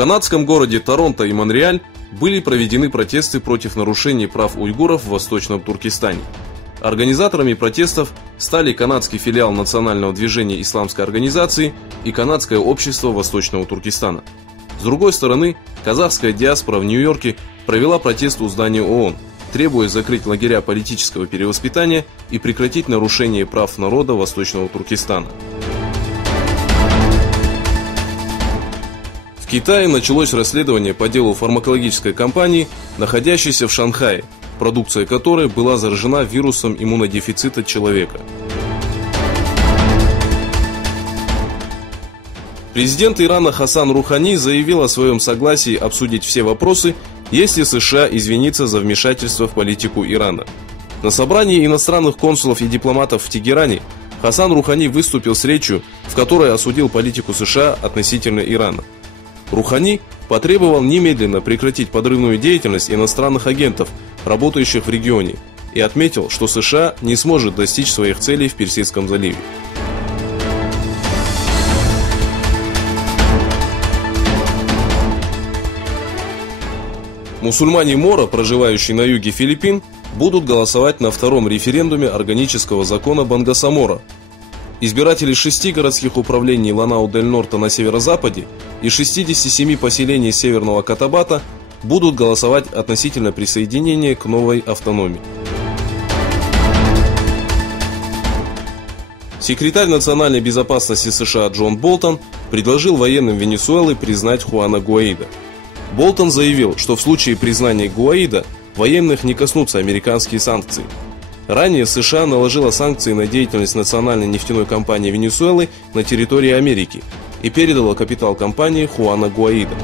канадском городе Торонто и Монреаль были проведены протесты против нарушений прав уйгуров в Восточном Туркестане. Организаторами протестов стали канадский филиал Национального движения исламской организации и Канадское общество Восточного Туркестана. С другой стороны, казахская диаспора в Нью-Йорке провела протест у здания ООН, требуя закрыть лагеря политического перевоспитания и прекратить нарушение прав народа Восточного Туркестана. В Китае началось расследование по делу фармакологической компании, находящейся в Шанхае, продукция которой была заражена вирусом иммунодефицита человека. Президент Ирана Хасан Рухани заявил о своем согласии обсудить все вопросы, если США извинится за вмешательство в политику Ирана. На собрании иностранных консулов и дипломатов в Тегеране Хасан Рухани выступил с речью, в которой осудил политику США относительно Ирана. Рухани потребовал немедленно прекратить подрывную деятельность иностранных агентов, работающих в регионе, и отметил, что США не сможет достичь своих целей в Персидском заливе. Мусульмане Моро, проживающие на юге Филиппин, будут голосовать на втором референдуме органического закона Бангасамора. Избиратели 6 городских управлений Ланау-дель-Норте на северо-западе и 67 поселений Северного Котабата будут голосовать относительно присоединения к новой автономии. Секретарь национальной безопасности США Джон Болтон предложил военным Венесуэлы признать Хуана Гуаидо. Болтон заявил, что в случае признания Гуаидо военных не коснутся американские санкции. Ранее США наложила санкции на деятельность национальной нефтяной компании Венесуэлы на территории Америки и передала капитал компании Хуана Гуаидо.